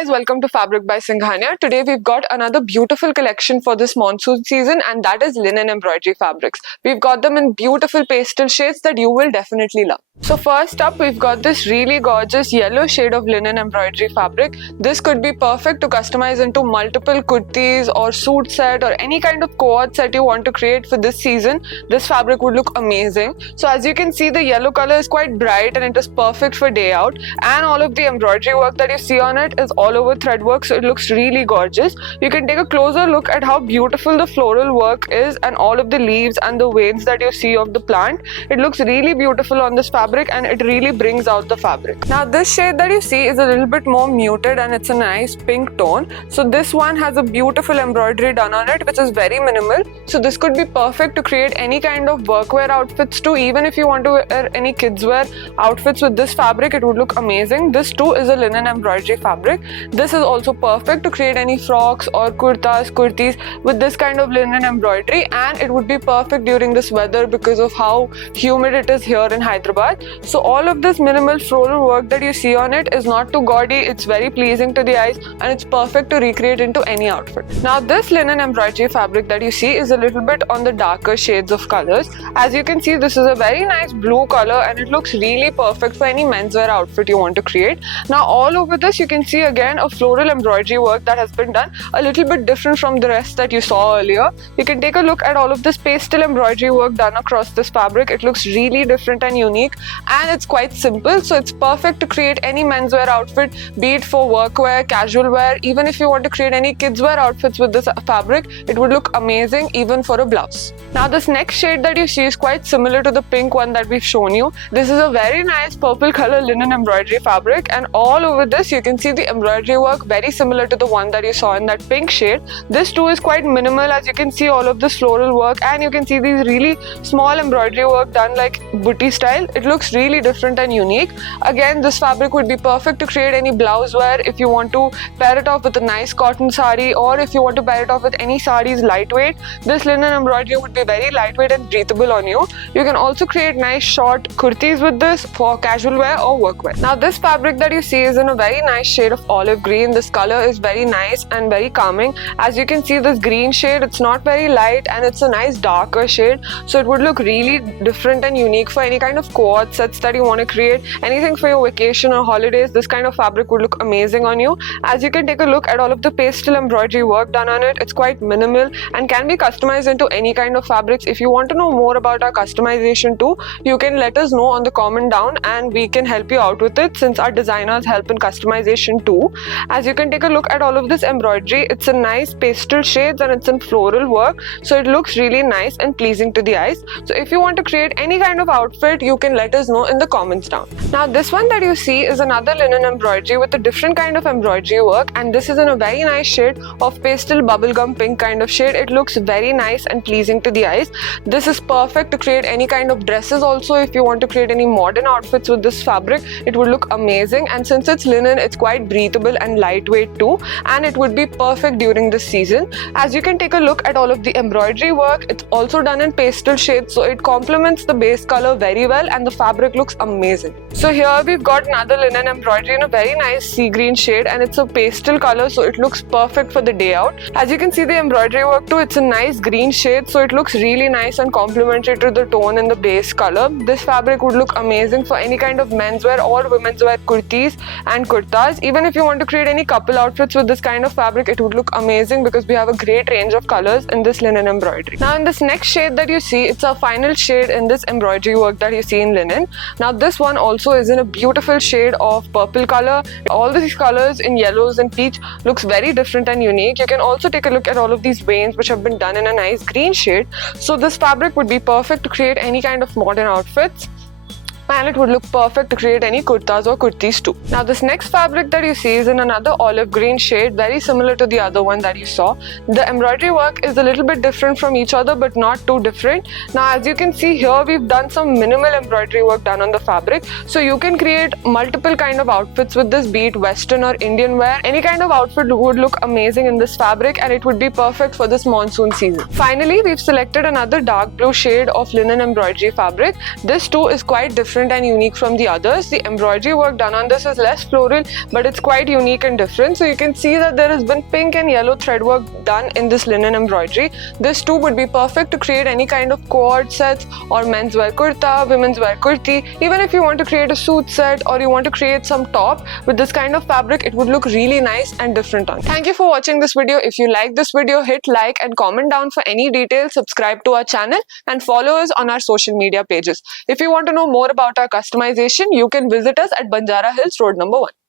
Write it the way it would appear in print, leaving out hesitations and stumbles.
guys, welcome to Fabric by Singhania. Today we've got another beautiful collection for this monsoon season, and that is linen embroidery fabrics. We've got them in beautiful pastel shades that you will definitely love. So first up, we've got this really gorgeous yellow shade of linen embroidery fabric. This could be perfect to customize into multiple kurtis or suit set or any kind of co-ord set you want to create for this season. This fabric would look amazing. So as you can see, the yellow color is quite bright and it is perfect for day out, and all of the embroidery work that you see on it is all over thread work, so it looks really gorgeous. You can take a closer look at how beautiful the floral work is and all of the leaves and the veins that you see of the plant. It looks really beautiful on this fabric and it really brings out the fabric. Now this shade that you see is a little bit more muted and it's a nice pink tone. So this one has a beautiful embroidery done on it which is very minimal. So this could be perfect to create any kind of workwear outfits too. Even if you want to wear any kids wear outfits with this fabric, it would look amazing. This too is a linen embroidery fabric. This is also perfect to create any frocks or kurtas, kurtis with this kind of linen embroidery, and it would be perfect during this weather because of how humid it is here in Hyderabad. So all of this minimal floral work that you see on it is not too gaudy, it's very pleasing to the eyes and it's perfect to recreate into any outfit. Now this linen embroidery fabric that you see is a little bit on the darker shades of colors. As you can see, this is a very nice blue color and it looks really perfect for any menswear outfit you want to create. Now all over this you can see again a floral embroidery work that has been done a little bit different from the rest that you saw earlier. You can take a look at all of this pastel embroidery work done across this fabric. It looks really different and unique, and it's quite simple, so it's perfect to create any menswear outfit, be it for workwear, casual wear. Even if you want to create any kids wear outfits with this fabric, it would look amazing even for a blouse. Now this next shade that you see is quite similar to the pink one that we've shown you. This is a very nice purple color linen embroidery fabric, and all over this you can see the embroidery work very similar to the one that you saw in that pink shade. This too is quite minimal. As you can see, all of this floral work, and you can see these really small embroidery work done like booty style. It looks really different and unique. Again, this fabric would be perfect to create any blouse wear if you want to pair it off with a nice cotton sari, or if you want to pair it off with any saris lightweight. This linen embroidery would be very lightweight and breathable on you. You can also create nice short kurtis with this for casual wear or work wear. Now this fabric that you see is in a very nice shade of olive green. This color is very nice and very calming. As you can see, this green shade, it's not very light and it's a nice darker shade, so it would look really different and unique for any kind of co-ord sets that you want to create. Anything for your vacation or holidays, this kind of fabric would look amazing on you. As you can take a look at all of the pastel embroidery work done on it, it's quite minimal and can be customized into any kind of fabrics. If you want to know more about our customization too, you can let us know on the comment down and we can help you out with it, since our designers help in customization too. As you can take a look at all of this embroidery, it's a nice pastel shades and it's in floral work, so it looks really nice and pleasing to the eyes. So if you want to create any kind of outfit, you can let us know in the comments down. Now this one that you see is another linen embroidery with a different kind of embroidery work, and this is in a very nice shade of pastel bubblegum pink kind of shade. It looks very nice and pleasing to the eyes. This is perfect to create any kind of dresses also. If you want to create any modern outfits with this fabric, it would look amazing, and since it's linen, it's quite breathable and lightweight too, and it would be perfect during this season. As you can take a look at all of the embroidery work, it's also done in pastel shades, so it complements the base color very well and the fabric looks amazing. So here we've got another linen embroidery in a very nice sea green shade, and it's a pastel color, so it looks perfect for the day out. As you can see, the embroidery work too, it's a nice green shade, so it looks really nice and complementary to the tone in the base color. This fabric would look amazing for any kind of menswear or women's wear kurtis and kurtas. Even if you want to create any couple outfits with this kind of fabric, it would look amazing because we have a great range of colors in this linen embroidery. Now in this next shade that you see, it's our final shade in this embroidery work that you see in linen. Now this one also is in a beautiful shade of purple color. All these colors in yellows and peach looks very different and unique. You can also take a look at all of these veins which have been done in a nice green shade. So this fabric would be perfect to create any kind of modern outfits, and it would look perfect to create any kurtas or kurtis too. Now this next fabric that you see is in another olive green shade, very similar to the other one that you saw. The embroidery work is a little bit different from each other, but not too different. Now as you can see here, we've done some minimal embroidery work done on the fabric, so you can create multiple kind of outfits with this, be it western or Indian wear. Any kind of outfit would look amazing in this fabric and it would be perfect for this monsoon season. Finally, we've selected another dark blue shade of linen embroidery fabric. This too is quite different different and unique from the others. The embroidery work done on this is less floral, but it's quite unique and different. So you can see that there has been pink and yellow thread work done in this linen embroidery. This too would be perfect to create any kind of cord sets or men's wear kurta, women's wear kurti. Even if you want to create a suit set or you want to create some top with this kind of fabric, it would look really nice and different on. Thank you for watching this video. If you like this video, hit like and comment down for any details. Subscribe to our channel and follow us on our social media pages. If you want to know more about our customization, you can visit us at Banjara Hills Road number 1.